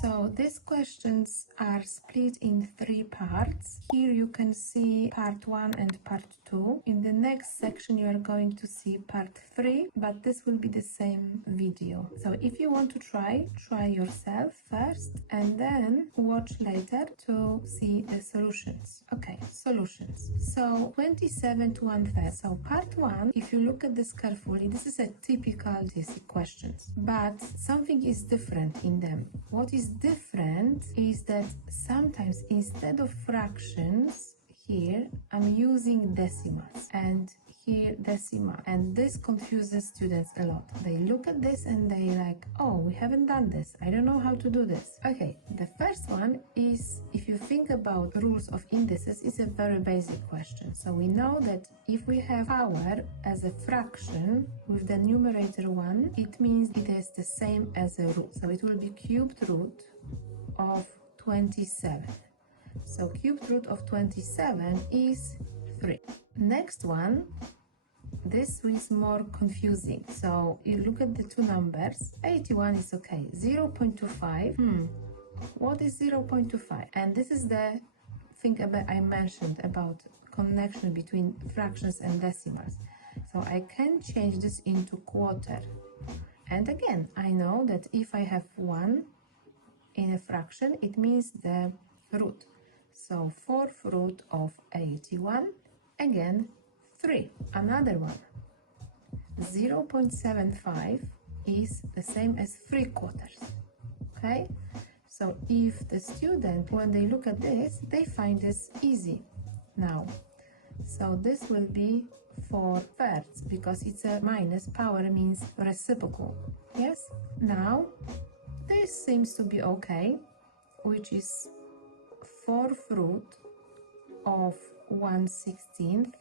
So these questions are split in 3 parts. Here you can see part 1 and part 2. In the next section you are going to see part 3, but this will be the same video. So if you want to try yourself first and then watch later to see the solutions. Okay, solutions. So 27 to 1/3. So part 1, if you look at this carefully, this is a typical DC questions, but something is different in them. What is different is that sometimes instead of fractions, here I'm using decimals and here decimal, and this confuses students a lot. They look at this and they like, oh, we haven't done this, I don't know how to do this. Okay, the first one is, if you think about rules of indices, it's a very basic question. So we know that if we have power as a fraction with the numerator 1, it means it is the same as a root. So it will be cubed root of 27. So cubed root of 27 is 3. Next one, this is more confusing. So you look at the two numbers. 81 is okay. 0.25. What is 0.25? And this is the thing I mentioned about connection between fractions and decimals. So I can change this into quarter. And again, I know that if I have 1 in a fraction, it means the root. So 4th root of 81, again 3. Another one, 0.75 is the same as 3/4. Okay, so if the student, when they look at this, they find this easy now. So this will be 4/3 because it's a minus, power means reciprocal. Yes, now this seems to be okay, which is 4th root of 1/16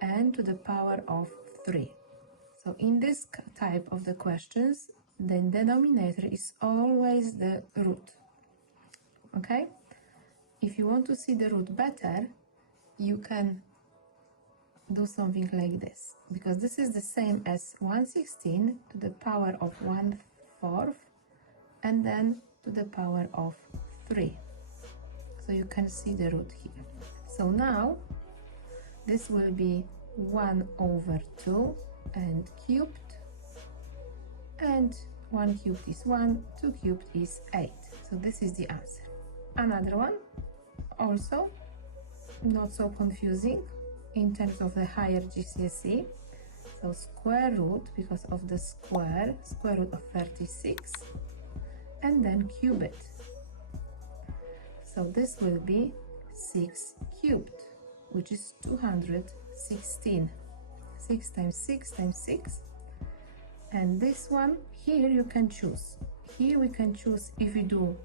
and to the power of 3. So in this type of the questions, the denominator is always the root. Okay? If you want to see the root better, you can do something like this, because this is the same as 1/16 to the power of 1/4 and then to the power of 3. So you can see the root here. So now this will be 1/2 and cubed, and 1 cubed is 1, 2 cubed is 8. So this is the answer. Another one, also not so confusing in terms of the higher GCSE. So square root, because of the square root of 36, and then cube it. So this will be 6 cubed, which is 216. 6 times 6 times 6. And this one, here you can choose. Here we can choose if we do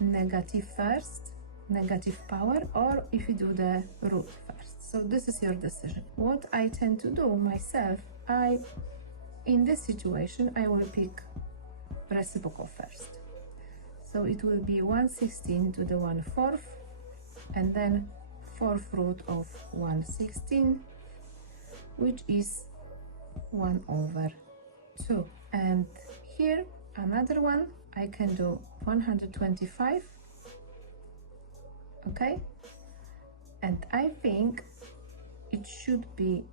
negative first, negative power, or if you do the root first. So this is your decision. What I tend to do myself, in this situation, I will pick reciprocal first. So it will be 1/16 to the 1/4 and then 4th root of 1/16, which is 1/2. And here another one, I can do 125. Okay, and I think it should be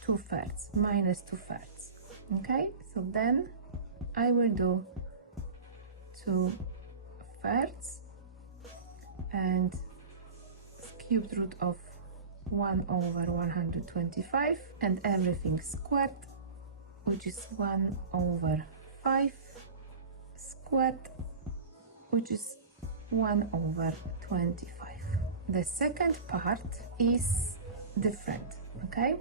2/3, minus 2/3. Okay, so then I will do 2/3 and cubed root of 1/125 and everything squared, which is 1/5 squared, which is 1/25. The second part is different. Okay,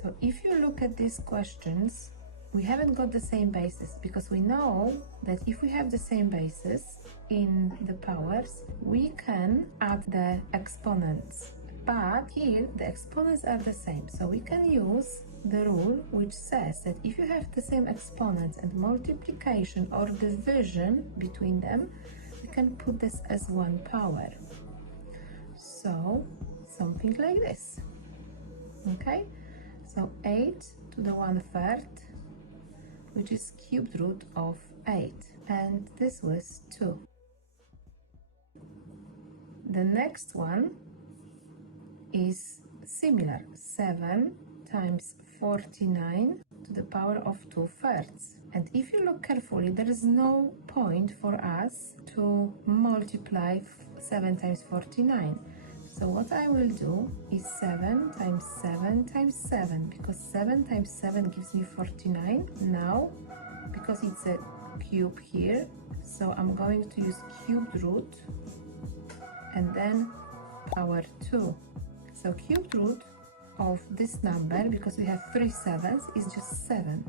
so if you look at these questions, we haven't got the same basis, because we know that if we have the same basis in the powers, we can add the exponents. But here the exponents are the same, so we can use the rule which says that if you have the same exponents and multiplication or division between them, we can put this as one power. So something like this. Okay, so 8 to the 1/3, which is cubed root of 8, and this was 2. The next one is similar, 7 times 49 to the power of 2/3. And if you look carefully, there is no point for us to multiply 7 times 49. So what I will do is 7 times 7 times 7, because 7 times 7 gives me 49. Now, because it's a cube here, so I'm going to use cubed root and then power 2. So cubed root of this number, because we have 3 sevens, is just 7,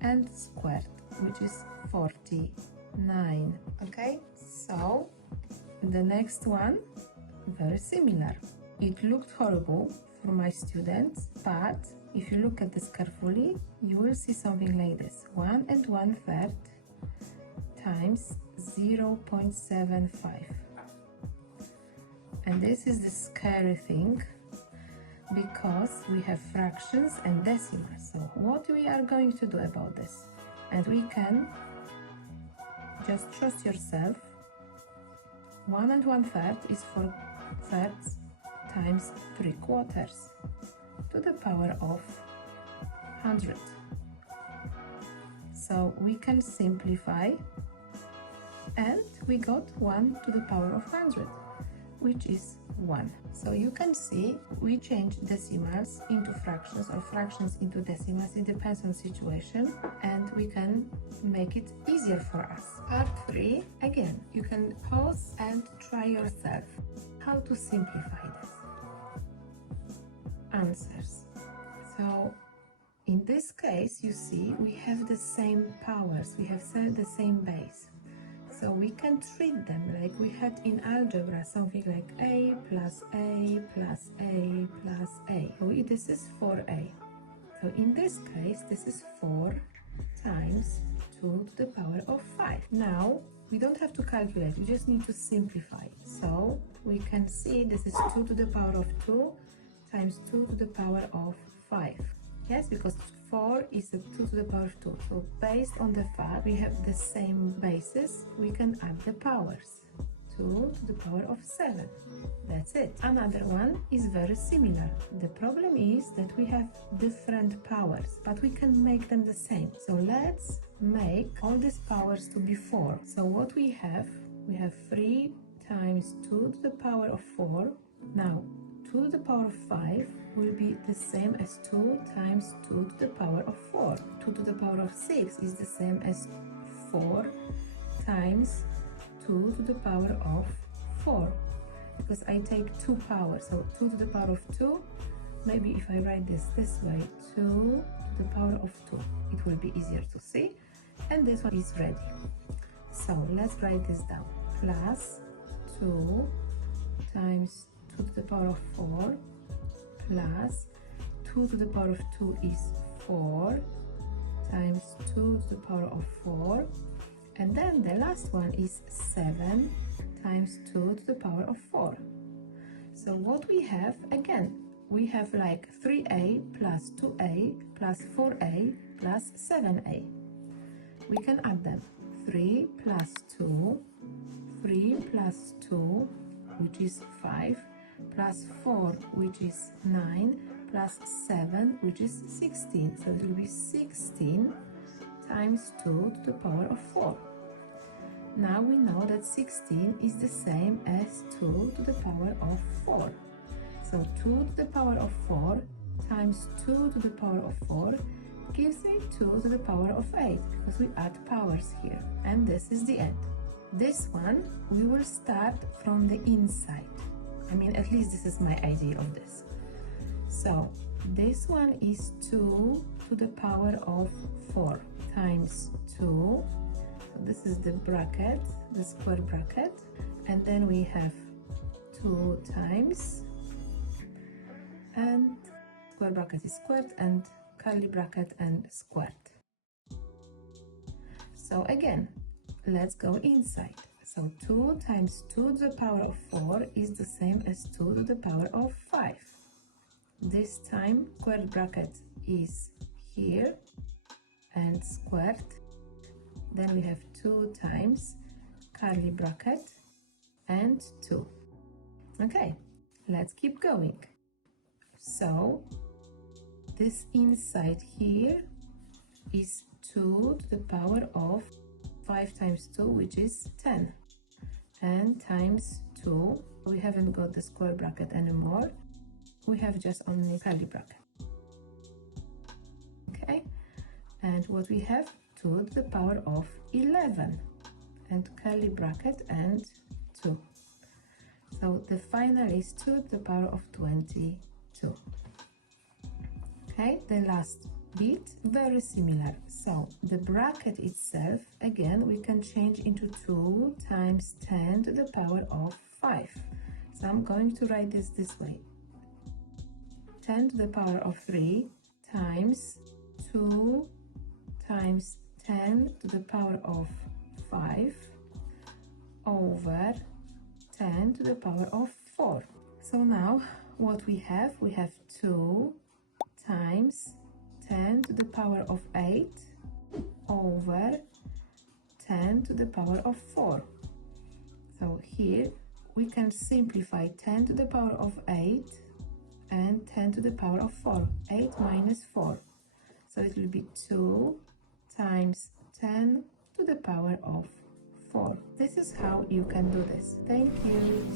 and squared, which is 49. Okay, so the next one, very similar. It looked horrible for my students, but if you look at this carefully, you will see something like this: 1 and 1/3 times 0.75. And this is the scary thing, because we have fractions and decimals. So what we are going to do about this? And we can just trust yourself. 1 and 1/3 is 4 thirds times 3/4 to the power of 100. So we can simplify, and we got 1 to the power of 100, which is 1. So you can see we change decimals into fractions or fractions into decimals. It depends on situation, and we can make it easier for us. Part 3, again, you can pause and try yourself how to simplify this. Answers. So in this case, you see we have the same powers, we have the same base. So we can treat them like we had in algebra, something like a plus a plus a plus a. So this is 4a. So in this case, this is 4 times 2 to the power of 5. Now, we don't have to calculate, we just need to simplify. So we can see this is 2 to the power of 2 times 2 to the power of 5. Yes, because 4 is the 2 to the power of 2. So based on the fact we have the same basis, we can add the powers. 2 to the power of 7. That's it. Another one is very similar. The problem is that we have different powers, but we can make them the same. So let's make all these powers to be 4. So what we have 3 times 2 to the power of 4. Now 2 to the power of 5 will be the same as 2 times 2 to the power of 4. 2 to the power of 6 is the same as 4 times 2 to the power of 4. Because I take 2 powers, so 2 to the power of 2. Maybe if I write this way, 2 to the power of 2. It will be easier to see. And this one is ready. So let's write this down. Plus 2 times 2 to the power of 4 plus 2 to the power of 2 is 4 times 2 to the power of 4, and then the last one is 7 times 2 to the power of 4. So what we have, again, we have like 3a plus 2a plus 4a plus 7a. We can add them. 3 plus 2, 3 plus 2, which is 5, plus 4, which is 9, plus 7, which is 16. So it will be 16 times 2 to the power of 4. Now we know that 16 is the same as 2 to the power of 4. So 2 to the power of 4 times 2 to the power of 4 gives me 2 to the power of 8, because we add powers here. And this is the end. This one, we will start from the inside. I mean, at least this is my idea of this. So this one is 2 to the power of 4 times 2. So this is the bracket, the square bracket. And then we have 2 times, and square bracket is squared, and curly bracket and squared. So again, let's go inside. So 2 times 2 to the power of 4 is the same as 2 to the power of 5. This time square bracket is here and squared. then we have 2 times curly bracket and 2. Okay, let's keep going. So this inside here is 2 to the power of 5 times 2, which is 10, and times 2. We haven't got the square bracket anymore, we have just only curly bracket. Okay, and what we have, 2 to the power of 11 and curly bracket and 2. So the final is 2 to the power of 22. Okay, the last bit, very similar. So the bracket itself, again, we can change into 2 times 10 to the power of 5. So I'm going to write this way. 10 to the power of 3 times 2 times 10 to the power of 5 over 10 to the power of 4. So now what we have 2 times 10 to the power of 8 over 10 to the power of 4. So here we can simplify 10 to the power of 8 and 10 to the power of 4. 8 minus 4. So it will be 2 times 10 to the power of 4. This is how you can do this. Thank you.